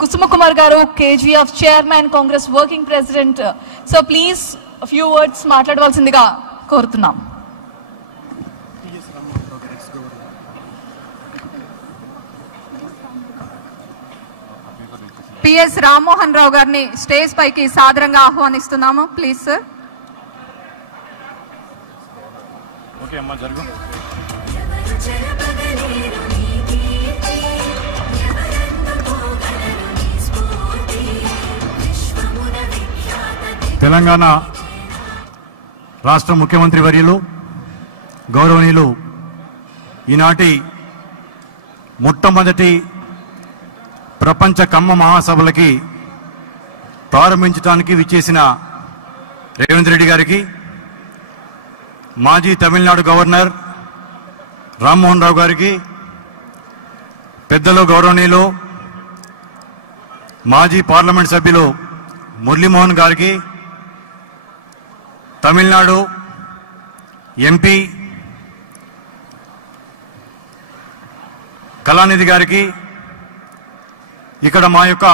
Kusuma Kumar garu, KGF Chairman, Congress Working President. So please, a few words మాట్లాడవలసిందిగా కోరుతున్నాం. PS Rammohan Rao గారిని stage పైకి సాదరంగా ఆహ్వానిస్తున్నాము. Please sir. ఓకే అమ్మా, జరుగు. తెలంగాణ రాష్ట్ర ముఖ్యమంత్రి వర్యులు గౌరవనీయులు ఈనాటి మొట్టమొదటి ప్రపంచ కమ్మ మహాసభలకి ప్రారంభించడానికి విచ్చేసిన రేవంత్ రెడ్డి గారికి, మాజీ తమిళనాడు గవర్నర్ రామ్మోహన్ రావు గారికి, పెద్దలు గౌరవనీయులు మాజీ పార్లమెంట్ సభ్యులు మురళీమోహన్ గారికి, తమిళనాడు ఎంపీ కళానిధి గారికి, ఇక్కడ మా యొక్క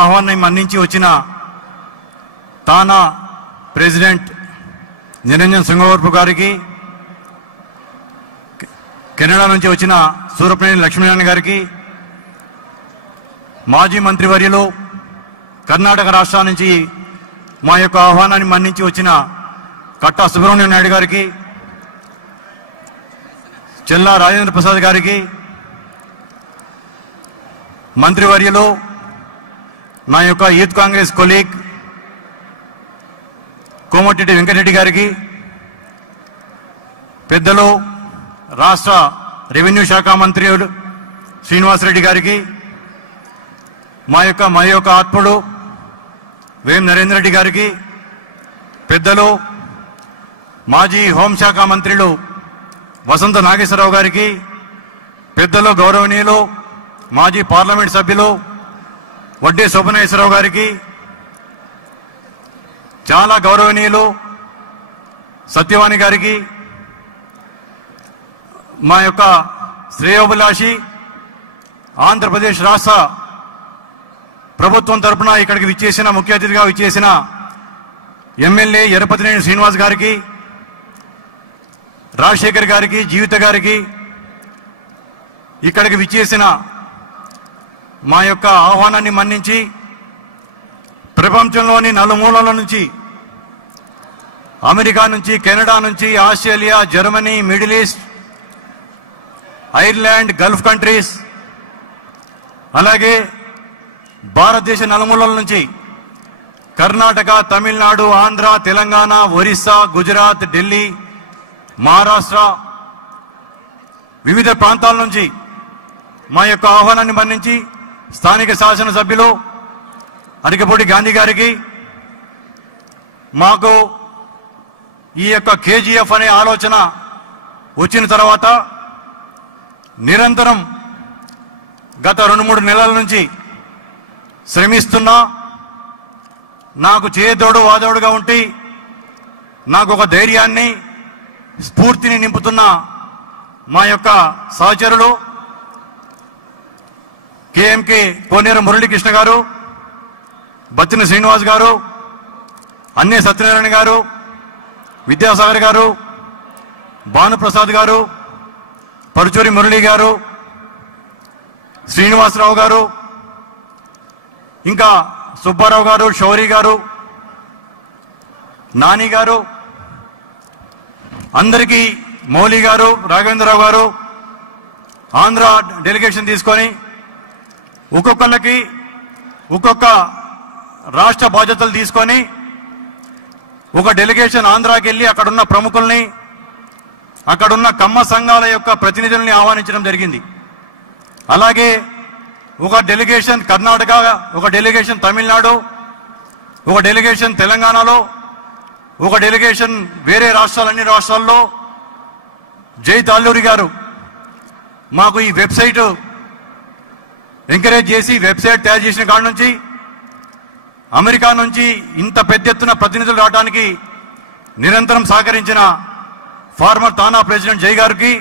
ఆహ్వానాన్ని మన్నించి వచ్చిన తానా ప్రెసిడెంట్ నిరంజన్ సింగవరపు గారికి, కెనడా నుంచి వచ్చిన సూరపనేని లక్ష్మీనారాయణ గారికి, మాజీ మంత్రివర్యులు కర్ణాటక రాష్ట్రం నుంచి మా యొక్క ఆహ్వానాన్ని మన్నించి వచ్చిన కట్టా సుబ్రహ్మణ్యం నాయుడు గారికి, చెల్లా రాజేంద్ర ప్రసాద్ గారికి, మంత్రివర్యులు నా యొక్క యూత్ కాంగ్రెస్ కొలీగ్ కోమటిరెడ్డి వెంకటరెడ్డి గారికి, పెద్దలు రాష్ట్ర రెవెన్యూ శాఖ మంత్రి శ్రీనివాసరెడ్డి గారికి, మా యొక్క ఆత్ముడు వేం నరేందర్ రెడ్డి గారికి, పెద్దలు మాజీ హోంశాఖ మంత్రులు వసంత నాగేశ్వరరావు గారికి, పెద్దలు గౌరవనీయులు మాజీ పార్లమెంట్ సభ్యులు వడ్డే శోభనేశ్వరరావు గారికి, చాలా గౌరవనీయులు సత్యవాణి గారికి, మా యొక్క శ్రేయోభిలాషి ఆంధ్రప్రదేశ్ రాష్ట్ర ప్రభుత్వం తరపున ఇక్కడికి విచ్చేసిన ముఖ్య అతిథిగా విచ్చేసిన ఎమ్మెల్యే ఎరపతినేని శ్రీనివాస్ గారికి, రాజశేఖర్ గారికి, జీవిత గారికి, ఇక్కడికి విచ్చేసిన మా యొక్క ఆహ్వానాన్ని మన్నించి ప్రపంచంలోని నలుమూలల నుంచి, అమెరికా నుంచి, కెనడా నుంచి, Australia, Germany, middle east, Ireland, Gulf countries, అలాగే భారతదేశ నలుమూలల నుంచి కర్ణాటక, తమిళనాడు, ఆంధ్ర, తెలంగాణ, ఒరిస్సా, గుజరాత్, ఢిల్లీ, మహారాష్ట్ర వివిధ ప్రాంతాల నుంచి మా యొక్క ఆహ్వానాన్ని మన్నించి స్థానిక శాసనసభ్యులు అరికపూడి గాంధీ గారికి, మాకు ఈ యొక్క కేజీఎఫ్ అనే ఆలోచన వచ్చిన తర్వాత నిరంతరం గత 2-3 నెలల నుంచి శ్రమిస్తున్నా, నాకు చేదోడు వాదోడుగా ఉండి నాకు ఒక ధైర్యాన్ని, స్ఫూర్తిని నింపుతున్న మా యొక్క సహచరులు కేఎంకే కోనేరు మురళీకృష్ణ గారు, బత్తిన శ్రీనివాస్ గారు, అన్నే సత్యనారాయణ గారు, విద్యాసాగర్ గారు, భానుప్రసాద్ గారు, పరుచూరి మురళి గారు, శ్రీనివాసరావు గారు, ఇంకా సుబ్బారావు గారు, శౌరి గారు, నాని గారు, అందరికీ మౌలి గారు, రాఘవేంద్రరావు గారు, ఆంధ్ర డెలిగేషన్ తీసుకొని ఒక్కొక్కళ్ళకి ఒక్కొక్క రాష్ట్ర బాధ్యతలు తీసుకొని ఒక డెలిగేషన్ ఆంధ్రాకి వెళ్ళి అక్కడున్న ప్రముఖుల్ని, అక్కడున్న కమ్మ సంఘాల యొక్క ప్రతినిధుల్ని ఆహ్వానించడం జరిగింది. అలాగే ఒక డెలిగేషన్ కర్ణాటక, ఒక డెలిగేషన్ తమిళనాడు, ఒక డెలిగేషన్ తెలంగాణలో, ఒక డెలిగేషన్ వేరే అన్ని రాష్ట్రాల్లో. జై తాల్లూరి గారు మాకు ఈ వెబ్సైట్ ఎంకరేజ్ చేసి వెబ్సైట్ తయారు చేసిన కాడ నుంచి అమెరికా నుంచి ఇంత పెద్ద ఎత్తున ప్రతినిధులు రావడానికి నిరంతరం సహకరించిన ఫార్మర్ తానా ప్రెసిడెంట్ జై గారికి,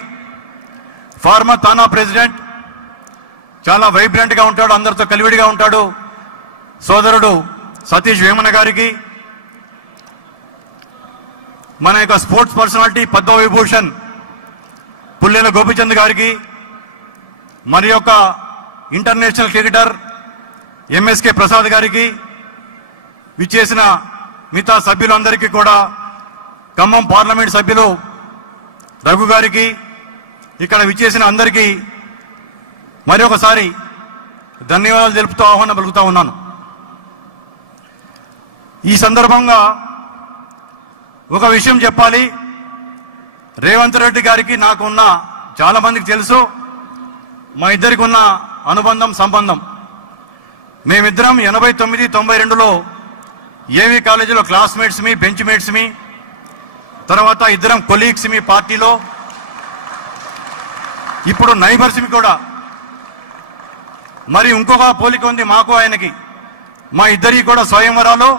ఫార్మర్ తానా ప్రెసిడెంట్ చాలా వైబ్రెంట్గా ఉంటాడు, అందరితో కలివిడిగా ఉంటాడు సోదరుడు సతీష్ వేమన గారికి, మన యొక్క స్పోర్ట్స్ పర్సనాలిటీ పద్మవిభూషణ్ పుల్లెల గోపిచంద్ గారికి, మరి యొక్క ఇంటర్నేషనల్ క్రికెటర్ ఎంఎస్కే ప్రసాద్ గారికి, విచ్చేసిన మిగతా సభ్యులందరికీ కూడా, ఖమ్మం పార్లమెంట్ సభ్యులు రఘు గారికి, ఇక్కడ విచ్చేసిన అందరికీ మరి ఒకసారి ధన్యవాదాలు తెలుపుతూ ఆహ్వానం పలుకుతా ఉన్నాను. ఈ సందర్భంగా ఒక విషయం చెప్పాలి. రేవంత్ రెడ్డి గారికి నాకు ఉన్న, చాలా మందికి తెలుసు, మా ఇద్దరికి ఉన్న అనుబంధం సంబంధం. మేమిద్దరం 89, 92లో ఏవీ కాలేజీలో క్లాస్మేట్స్ మీ, బెంచ్ మేట్స్ మీ, తర్వాత ఇద్దరం కొలీగ్స్ మీ పార్టీలో, ఇప్పుడు నైబర్స్ మీ కూడా. మరి ఇంకొక పోలిక ఉంది మాకు ఆయనకి, మా ఇద్దరి కూడా స్వయంవరాలు,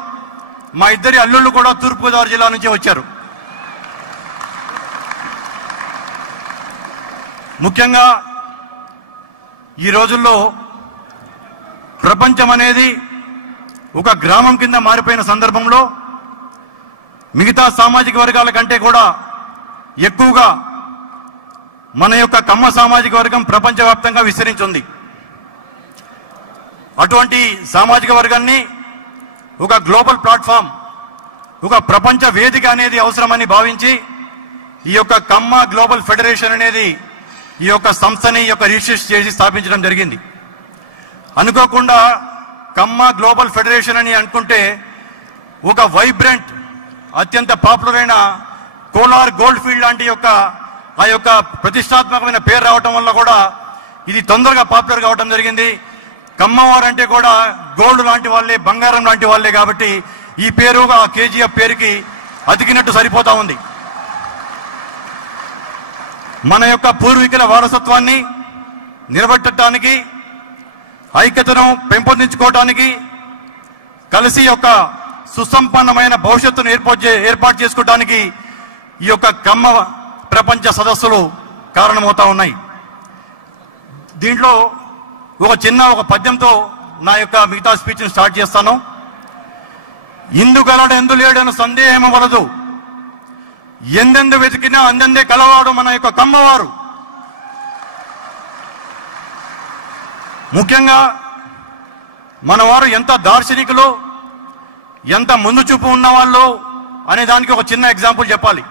మా ఇద్దరి అల్లుళ్ళు కూడా తూర్పుగోదావరి జిల్లా నుంచి వచ్చారు. ముఖ్యంగా ఈ రోజుల్లో ప్రపంచం అనేది ఒక గ్రామం కింద మారిపోయిన సందర్భంలో మిగతా సామాజిక వర్గాల కంటే కూడా ఎక్కువగా మన యొక్క కమ్మ సామాజిక వర్గం ప్రపంచవ్యాప్తంగా విస్తరించింది. అటువంటి సామాజిక వర్గాన్ని ఒక గ్లోబల్ ప్లాట్ఫామ్, ఒక ప్రపంచ వేదిక అనేది అవసరమని భావించి ఈ యొక్క కమ్మ గ్లోబల్ ఫెడరేషన్ అనేది ఈ యొక్క సంస్థని రిజిస్టర్ చేసి స్థాపించడం జరిగింది. అనుకోకుండా కమ్మ గ్లోబల్ ఫెడరేషన్ అని అనుకుంటే ఒక వైబ్రెంట్, అత్యంత పాపులర్ అయిన కోలార్ గోల్డ్ ఫీల్డ్ లాంటి ఆ యొక్క ప్రతిష్టాత్మకమైన పేరు రావటం వల్ల కూడా ఇది తొందరగా పాపులర్ కావడం జరిగింది. కమ్మవారు అంటే కూడా గోల్డ్ లాంటి వాళ్ళే, బంగారం లాంటి వాళ్ళే, కాబట్టి ఈ పేరు ఆ కేజీఎఫ్ పేరుకి అతికినట్టు సరిపోతా ఉంది. మన యొక్క పూర్వీకుల వారసత్వాన్ని నిలబెట్టడానికి, ఐక్యతను పెంపొందించుకోవడానికి, కలిసి యొక్క సుసంపన్నమైన భవిష్యత్తును ఏర్పాటు చేసుకోవడానికి ఈ యొక్క కమ్మ ప్రపంచ సదస్సులు కారణమవుతా ఉన్నాయి. దీంట్లో ఒక పద్యంతో నా యొక్క మిగతా స్పీచ్ని స్టార్ట్ చేస్తాను. ఇందుగలడు ఎందు లేడని సందేహం వలదు, ఎందెందు వెతికినా అందందే కలవాడు మన యొక్క కమ్మవారు. ముఖ్యంగా మన వారు ఎంత దార్శనికులు, ఎంత ముందు చూపు ఉన్నవాళ్ళు అనే దానికి ఒక చిన్న ఎగ్జాంపుల్ చెప్పాలి.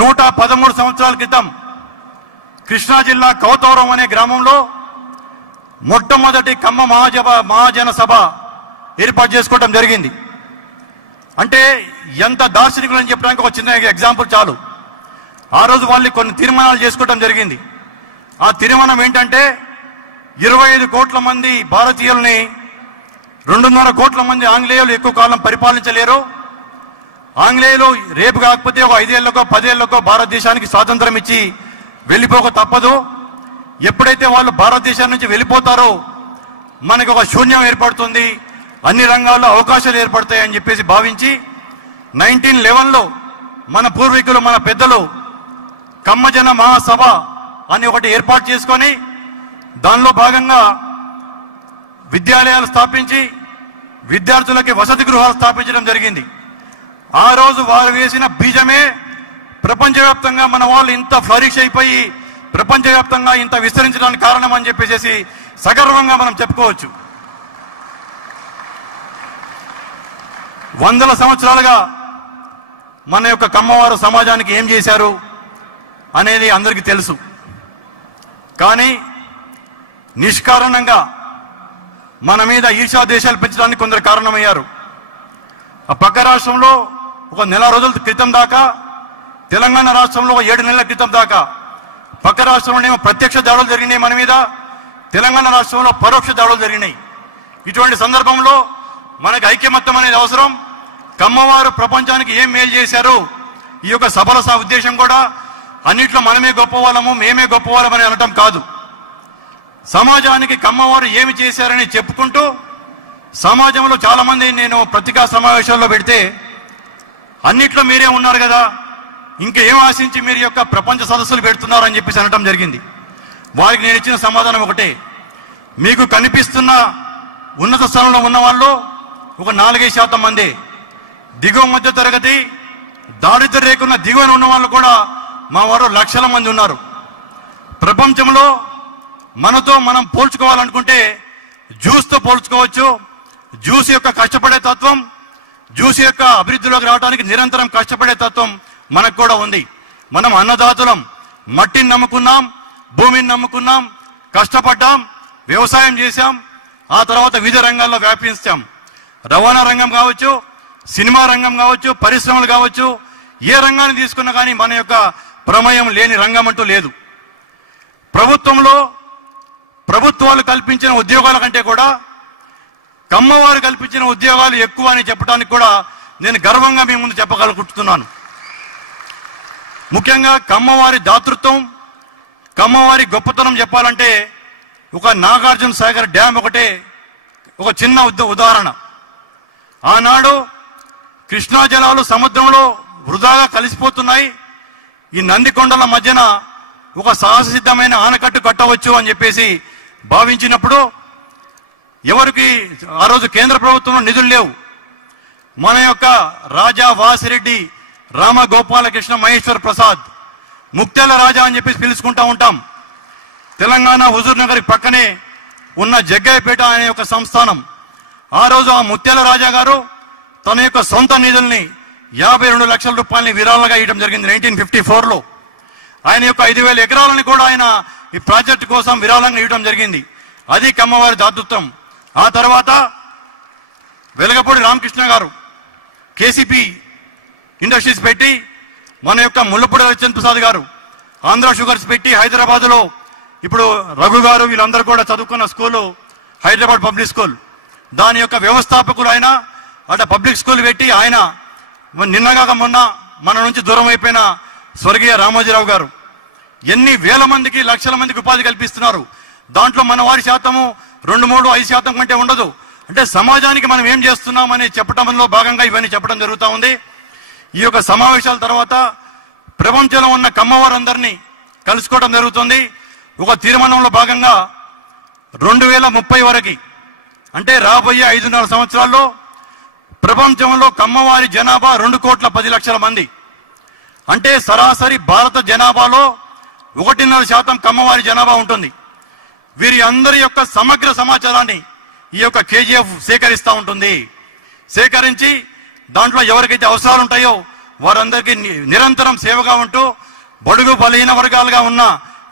113 సంవత్సరాల క్రితం కృష్ణా జిల్లా కౌతవరం అనే గ్రామంలో మొట్టమొదటి కమ్మ మహాజన సభ ఏర్పాటు చేసుకోవడం జరిగింది. అంటే ఎంత దార్శనికులు అని చెప్పడానికి ఒక చిన్న ఎగ్జాంపుల్ చాలు. ఆ రోజు వాళ్ళు కొన్ని తీర్మానాలు చేసుకోవడం జరిగింది. ఆ తీర్మానం ఏంటంటే 25 కోట్ల మంది భారతీయుల్ని 2.5 కోట్ల మంది ఆంగ్లేయులు ఎక్కువ కాలం పరిపాలించలేరు. ఆంగ్లేయులు రేపు కాకపోతే ఒక 5 ఏళ్లకో 10 ఏళ్లకో భారతదేశానికి స్వాతంత్రం ఇచ్చి వెళ్ళిపోక తప్పదు. ఎప్పుడైతే వాళ్ళు భారతదేశం నుంచి వెళ్ళిపోతారో మనకు ఒక శూన్యం ఏర్పడుతుంది, అన్ని రంగాల్లో అవకాశాలు ఏర్పడతాయని చెప్పేసి భావించి 1911లో మన పూర్వీకులు, మన పెద్దలు కమ్మజన మహాసభ అని ఒకటి ఏర్పాటు చేసుకొని దానిలో భాగంగా విద్యాలయాలు స్థాపించి విద్యార్థులకి వసతి గృహాలు స్థాపించడం జరిగింది. ఆ రోజు వారు వేసిన బీజమే ప్రపంచవ్యాప్తంగా మన వాళ్ళు ఇంత ఫ్లరిష్ అయిపోయి ప్రపంచవ్యాప్తంగా ఇంత విస్తరించడానికి కారణం అని చెప్పేసి సగర్వంగా మనం చెప్పుకోవచ్చు. వందల సంవత్సరాలుగా మన యొక్క కమ్మవారు సమాజానికి ఏం చేశారు అనేది అందరికీ తెలుసు. కానీ నిష్కారణంగా మన మీద ఈర్ష్యా దేశాలు పెంచడానికి కొందరు కారణమయ్యారు. ఆ పక్క రాష్ట్రంలో ఒక నెల రోజుల క్రితం దాకా, తెలంగాణ రాష్ట్రంలో ఒక 7 నెలల క్రితం దాకా పక్క రాష్ట్రంలోనేమో ప్రత్యక్ష దాడులు జరిగినాయి మన మీద, తెలంగాణ రాష్ట్రంలో పరోక్ష దాడులు జరిగినాయి. ఇటువంటి సందర్భంలో మనకు ఐక్యమత్యం అనేది అవసరం. కమ్మవారు ప్రపంచానికి ఏం మేలు చేశారు, ఈ యొక్క సభల ఉద్దేశం కూడా అన్నిట్లో మనమే గొప్పవాళ్ళము, మేమే గొప్పవాళ్ళమని అనటం కాదు. సమాజానికి కమ్మవారు ఏమి చేశారని చెప్పుకుంటూ, సమాజంలో చాలా మంది నేను పత్రికా సమావేశాల్లో పెడితే అన్నిట్లో మీరే ఉన్నారు కదా, ఇంకేం ఆశించి మీరు యొక్క ప్రపంచ సదస్సులు పెడుతున్నారు అని చెప్పేసి అనటం జరిగింది. వారికి నేను ఇచ్చిన సమాధానం ఒకటే, మీకు కనిపిస్తున్న ఉన్నత స్థానంలో ఉన్న వాళ్ళు ఒక 4-5% మంది, దిగువ మధ్య తరగతి దారిద్ర్య రేఖన్న దిగువన ఉన్న వాళ్ళు కూడా మా వారు లక్షల మంది ఉన్నారు. ప్రపంచంలో మనతో మనం పోల్చుకోవాలనుకుంటే జ్యూస్తో పోల్చుకోవచ్చు. జ్యూస్ యొక్క కష్టపడే తత్వం, జ్యూస్ యొక్క అభివృద్ధిలోకి రావడానికి నిరంతరం కష్టపడే తత్వం మనకు కూడా ఉంది. మనం అన్నదాతులం, మట్టిని నమ్ముకున్నాం, భూమిని నమ్ముకున్నాం, కష్టపడ్డాం, వ్యవసాయం చేశాం, ఆ తర్వాత వివిధ రంగాల్లో వ్యాపించాం. రవాణా రంగం కావచ్చు, సినిమా రంగం కావచ్చు, పరిశ్రమలు కావచ్చు, ఏ రంగాన్ని తీసుకున్నా కానీ మన యొక్క ప్రమేయం లేని రంగం అంటూ లేదు. ప్రభుత్వాలు కల్పించిన ఉద్యోగాల కంటే కూడా కమ్మవారు కల్పించిన ఉద్యోగాలు ఎక్కువ అని చెప్పడానికి కూడా నేను గర్వంగా మీ ముందు చెప్పగలుగుతున్నాను. ముఖ్యంగా కమ్మవారి దాతృత్వం, కమ్మవారి గొప్పతనం చెప్పాలంటే ఒక నాగార్జున సాగర్ డ్యామ్ ఒకటే ఒక చిన్న ఉదాహరణ. ఆనాడు కృష్ణా జలాలు సముద్రంలో వృధాగా కలిసిపోతున్నాయి, ఈ నందికొండల మధ్యన ఒక సాహసిద్ధమైన ఆనకట్టు కట్టవచ్చు అని చెప్పేసి భావించినప్పుడు ఎవరికి ఆ రోజు కేంద్ర ప్రభుత్వంలో నిధులు లేవు. మన యొక్క రాజా వాసిరెడ్డి రామగోపాలకృష్ణ మహేశ్వర ప్రసాద్, ముక్తెల రాజా అని చెప్పేసి పిలుచుకుంటా ఉంటాం. తెలంగాణ హుజూర్ నగర్ పక్కనే ఉన్న జగ్గయ్యపేట అనే ఒక సంస్థానం. ఆ రోజు ఆ ముత్యాల రాజా గారు తన యొక్క సొంత నిధుల్ని 52 లక్షల రూపాయలని విరాళంగా ఇవ్వడం జరిగింది 1954లో. ఆయన యొక్క 5,000 ఎకరాలని కూడా ఆయన ఈ ప్రాజెక్టు కోసం విరాళంగా ఇవ్వడం జరిగింది. అది కమ్మవారి దాతృత్వం. ఆ తర్వాత వెలగపూడి రామకృష్ణ గారు కేసీపీ ఇండస్ట్రీస్ పెట్టి, మన యొక్క ముల్లపూడి రవిచంద్ర ప్రసాద్ గారు ఆంధ్ర షుగర్స్ పెట్టి హైదరాబాద్లో, ఇప్పుడు రఘు గారు వీళ్ళందరూ కూడా చదువుకున్న స్కూలు హైదరాబాద్ పబ్లిక్ స్కూల్, దాని యొక్క వ్యవస్థాపకులు ఆయన. అట్లా పబ్లిక్ స్కూల్ పెట్టి ఆయన నిన్నగాక మొన్న మన నుంచి దూరం అయిపోయిన స్వర్గీయ రామోజీరావు గారు ఎన్ని వేల మందికి, లక్షల మందికి ఉపాధి కల్పిస్తున్నారు. దాంట్లో మన వారి శాతము 2-3-5% కంటే ఉండదు. అంటే సమాజానికి మనం ఏం చేస్తున్నాం అని చెప్పడంలో భాగంగా ఇవన్నీ చెప్పడం జరుగుతూ ఉంది. ఈ యొక్క సమావేశాల తర్వాత ప్రపంచంలో ఉన్న కమ్మవారందరినీ కలుసుకోవడం జరుగుతుంది. ఒక తీర్మానంలో భాగంగా 2030 వరకు, అంటే రాబోయే 5.5 సంవత్సరాల్లో ప్రపంచంలో కమ్మవారి జనాభా 2,10,00,000 మంది. అంటే సరాసరి భారత జనాభాలో 1.5% కమ్మవారి జనాభా ఉంటుంది. వీరి అందరి యొక్క సమగ్ర సమాచారాన్ని ఈ యొక్క కేజీఎఫ్ సేకరిస్తూ ఉంటుంది. సేకరించి దాంట్లో ఎవరికైతే అవసరాలు ఉంటాయో వారందరికీ నిరంతరం సేవగా ఉంటూ బడుగు బలహీన వర్గాలుగా ఉన్న,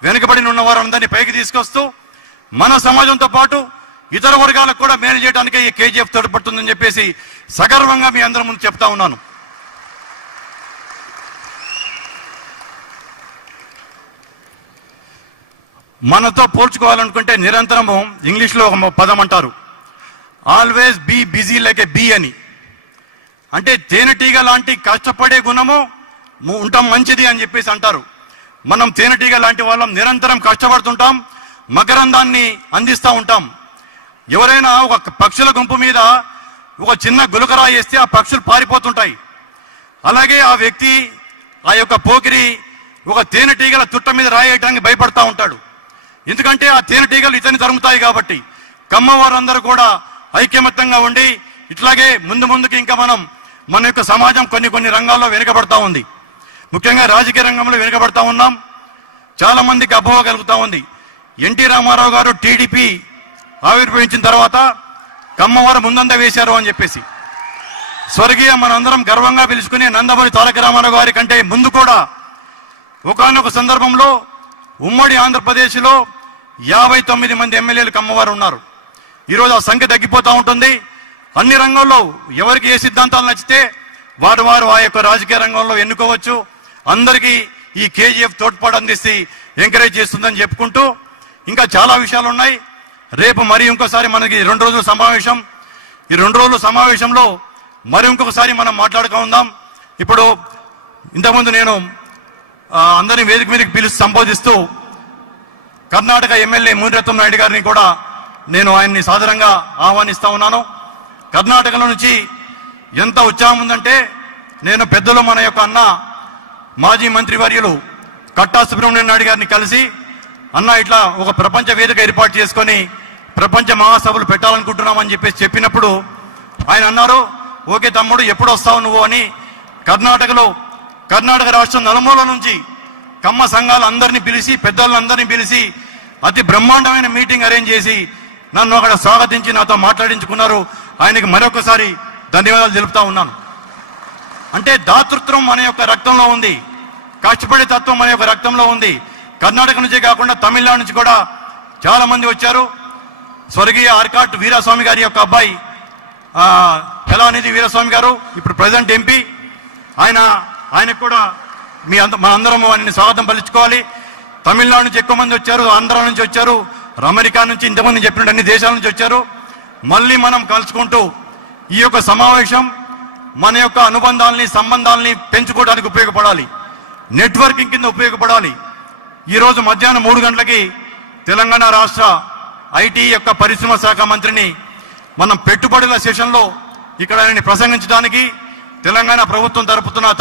వెనుకబడి ఉన్న వారందరినీ పైకి తీసుకొస్తూ మన సమాజంతో పాటు ఇతర వర్గాలకు కూడా మేలు చేయడానికే ఈ కేజీఎఫ్ తోడ్పడుతుందని చెప్పేసి సగర్వంగా మీ అందరి ముందు చెప్తా ఉన్నాను. మనతో పోల్చుకోవాలనుకుంటే నిరంతరము ఇంగ్లీష్లో ఒక పదం అంటారు, always be busy like a bee అని. అంటే తేనెటీగ లాంటి కష్టపడే గుణము ఉండటం మంచిది అని చెప్పేసి అంటారు. మనం తేనెటీగ లాంటి వాళ్ళం, నిరంతరం కష్టపడుతుంటాం, మకరందాన్ని అందిస్తూ ఉంటాం. ఎవరైనా ఒక పక్షుల గుంపు మీద ఒక చిన్న గులకరా వేస్తే ఆ పక్షులు పారిపోతుంటాయి. అలాగే ఆ వ్యక్తి, ఆ యొక్క పోకిరి ఒక తేనెటీగల తుట్ట మీద రాయడానికి భయపడతా ఉంటాడు. ఎందుకంటే ఆ తేనెటీగలు ఇతన్ని తరుముతాయి కాబట్టి. కమ్మవారందరూ కూడా ఐక్యమత్యంగా ఉండి ఇట్లాగే ముందుకి ఇంకా మన యొక్క సమాజం కొన్ని రంగాల్లో వెనుకబడతా ఉంది. ముఖ్యంగా రాజకీయ రంగంలో వెనుకబడతా ఉన్నాం. చాలా మందికి అపోహ కలుగుతా ఉంది. ఎన్టీ రామారావు గారు టీడీపీ ఆవిర్భవించిన తర్వాత కమ్మవారు ముందంద వేశారు అని చెప్పేసి స్వర్గీయ మనందరం గర్వంగా పిలుచుకునే నందమూరి తారక రామారావు గారి కంటే ముందు కూడా ఒకానొక సందర్భంలో ఉమ్మడి ఆంధ్రప్రదేశ్లో 59 మంది ఎమ్మెల్యేలు కమ్మవారు ఉన్నారు. ఈరోజు ఆ సంఖ్య తగ్గిపోతూ ఉంటుంది. అన్ని రంగాల్లో ఎవరికి ఏ సిద్ధాంతాలు నచ్చితే వారు ఆ యొక్క రాజకీయ రంగంలో ఎన్నుకోవచ్చు. అందరికీ ఈ కేజీఎఫ్ తోడ్పాటు అందిస్తే ఎంకరేజ్ చేస్తుందని చెప్పుకుంటూ ఇంకా చాలా విషయాలు ఉన్నాయి. రేపు మరి ఇంకోసారి మనకి 2 రోజుల సమావేశం. ఈ 2 రోజుల సమావేశంలో మరి ఇంకొకసారి మనం మాట్లాడుకుందాం. ఇప్పుడు ఇంతకుముందు నేను అందరినీ వేదిక మీదకి పిలిచి సంబోధిస్తూ కర్ణాటక ఎమ్మెల్యే మునిరత్నం నాయుడు గారిని కూడా నేను ఆయన్ని సాదరంగా ఆహ్వానిస్తా ఉన్నాను. కర్ణాటకలో నుంచి ఎంత ఉత్సాహం ఉందంటే, నేను పెద్దలు మన యొక్క అన్న మాజీ మంత్రివర్యులు కట్టా సుబ్రహ్మణ్యం నాయుడు గారిని కలిసి అన్న ఇట్లా ఒక ప్రపంచ వేదిక ఏర్పాటు చేసుకొని ప్రపంచ మహాసభలు పెట్టాలనుకుంటున్నామని చెప్పినప్పుడు ఆయన అన్నారు, ఓకే తమ్ముడు ఎప్పుడు వస్తావు నువ్వు అని కర్ణాటక రాష్ట్రం నలుమూల నుంచి కమ్మ సంఘాలు అందరినీ పిలిచి పెద్దలందరినీ పిలిచి అతి బ్రహ్మాండమైన మీటింగ్ అరేంజ్ చేసి నన్ను అక్కడ స్వాగతించి నాతో మాట్లాడించుకున్నారు. ఆయనకి మరొకసారి ధన్యవాదాలు తెలుపుతా ఉన్నాను. అంటే దాతృత్వం మన యొక్క రక్తంలో ఉంది, కష్టపడే తత్వం మన యొక్క రక్తంలో ఉంది. కర్ణాటక నుంచే కాకుండా తమిళనాడు నుంచి కూడా చాలా మంది వచ్చారు. స్వర్గీయ ఆర్కాట్ వీరస్వామి గారి యొక్క అబ్బాయి కళానిధి వీరస్వామి గారు ఇప్పుడు ప్రెసిడెంట్ ఎంపీ, ఆయనకు కూడా మనందరం ఆయన్ని స్వాగతం పలుచుకోవాలి. తమిళనాడు నుంచి ఎక్కువ మంది వచ్చారు, ఆంధ్ర నుంచి వచ్చారు, అమెరికా నుంచి ఇంతమంది చెప్పినట్టు అన్ని దేశాల నుంచి వచ్చారు. మళ్ళీ మనం కలుసుకుంటూ ఈ యొక్క సమావేశం మన యొక్క అనుబంధాలని సంబంధాలని పెంచుకోవడానికి ఉపయోగపడాలి, నెట్వర్కింగ్ కింద ఉపయోగపడాలి. ఈరోజు మధ్యాహ్నం 3 గంటలకి తెలంగాణ రాష్ట్ర ఐటీ యొక్క పరిశ్రమ శాఖ మంత్రిని మనం పెట్టుబడుల సెషన్లో ఇక్కడ ఆయన్ని ప్రసంగించడానికి తెలంగాణ ప్రభుత్వం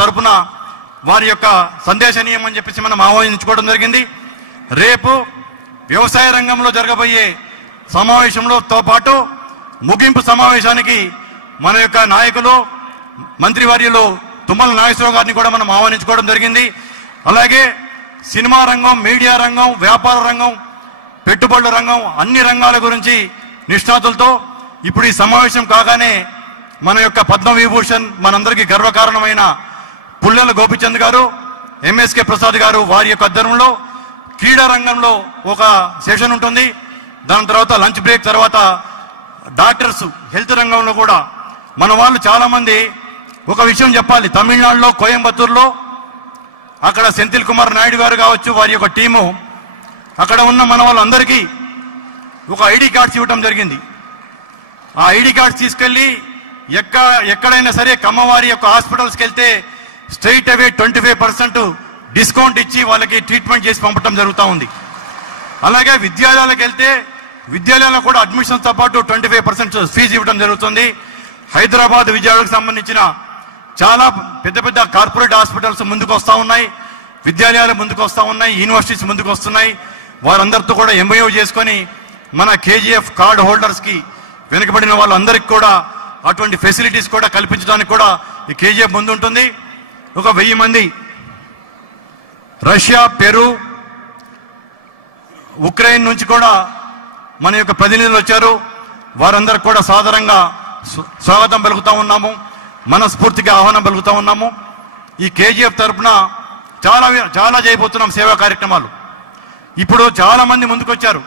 తరపున వారి యొక్క సందేశనీయం అని చెప్పేసి మనం ఆహ్వానించుకోవడం జరిగింది. రేపు వ్యవసాయ రంగంలో జరగబోయే సమావేశంలో పాటు ముగింపు సమావేశానికి మన యొక్క నాయకులు మంత్రివర్యులు తుమ్మల నాగేశ్వరరావు గారిని కూడా మనం ఆహ్వానించుకోవడం జరిగింది. అలాగే సినిమా రంగం, మీడియా రంగం, వ్యాపార రంగం, పెట్టుబడుల రంగం, అన్ని రంగాల గురించి నిష్ణాతులతో ఇప్పుడు ఈ సమావేశం కాగానే మన యొక్క పద్మవిభూషణ్ మనందరికీ గర్వకారణమైన పుల్లెల గోపిచంద్ గారు, ఎంఎస్కే ప్రసాద్ గారు వారి యొక్క ఆధ్వర్యంలో క్రీడా రంగంలో ఒక సెషన్ ఉంటుంది. దాని తర్వాత లంచ్ బ్రేక్ తర్వాత డాక్టర్స్ హెల్త్ రంగంలో కూడా మన వాళ్ళు చాలా మంది ఒక విషయం చెప్పాలి. తమిళనాడులో కోయంబత్తూరులో అక్కడ సెంథిల్ కుమార్ నాయుడు గారు కావచ్చు, వారి యొక్క టీము అక్కడ ఉన్న మన వాళ్ళందరికీ ఒక ఐడి కార్డ్స్ ఇవ్వడం జరిగింది. ఆ ఐడి కార్డ్స్ తీసుకెళ్లి ఎక్కడైనా సరే కమ్మవారి యొక్క హాస్పిటల్స్కి వెళ్తే స్ట్రైట్ అవే 25% డిస్కౌంట్ ఇచ్చి వాళ్ళకి ట్రీట్మెంట్ చేసి పంపడం జరుగుతూ ఉంది. అలాగే విద్యాలయాలకు వెళ్తే విద్యాలయాల్లో కూడా అడ్మిషన్స్తో పాటు 25% ఫీజు ఇవ్వడం జరుగుతుంది. హైదరాబాద్, విజయవాడకు సంబంధించిన చాలా పెద్ద కార్పొరేట్ హాస్పిటల్స్ ముందుకు వస్తూ ఉన్నాయి, విద్యాలయాలు ముందుకు వస్తూ ఉన్నాయి, యూనివర్సిటీస్ ముందుకు వస్తున్నాయి. వారందరితో కూడా ఎంఓయూ చేసుకొని మన కేజీఎఫ్ కార్డ్ హోల్డర్స్కి వెనుకబడిన వాళ్ళందరికీ కూడా అటువంటి ఫెసిలిటీస్ కూడా కల్పించడానికి కూడా ఈ కేజీఎఫ్ ముందుంటుంది. ఒక 1000 మంది రష్యా, పెరు, ఉక్రెయిన్ నుంచి కూడా మన యొక్క ప్రతినిధులు వచ్చారు. వారందరికి కూడా సాధారణంగా స్వాగతం పలుకుతా ఉన్నాము, మనస్ఫూర్తిగా ఆహ్వానం పలుకుతా ఉన్నాము. ఈ కేజీఎఫ్ తరఫున చాలా చేయబోతున్నాం సేవా కార్యక్రమాలు. ఇప్పుడు చాలా మంది ముందుకొచ్చారు.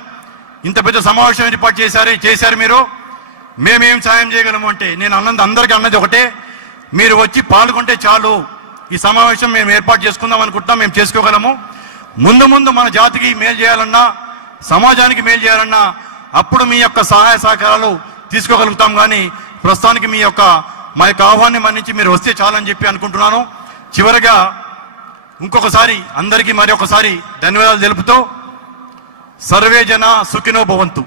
ఇంత పెద్ద సమావేశం ఏర్పాటు చేశారు మీరు, మేమేం సాయం చేయగలము అంటే నేను అందరికీ అన్నది ఒకటే, మీరు వచ్చి పాల్గొంటే చాలు. ఈ సమావేశం మేము ఏర్పాటు చేసుకుందాం అనుకుంటున్నాం, మేము చేసుకోగలము. ముందు మన జాతికి మేలు చేయాలన్నా, సమాజానికి మేలు చేయాలన్నా అప్పుడు మీ యొక్క సహాయ సహకారాలు తీసుకోగలుగుతాం. కానీ ప్రస్తుతానికి మా యొక్క ఆహ్వానం మన్నించి మీరు వస్తే చాలని చెప్పి అనుకుంటున్నాను. చివరిగా ఇంకొకసారి అందరికీ మరి ఒకసారి ధన్యవాదాలు తెలుపుతూ సర్వే జన సుఖినో భవంతు.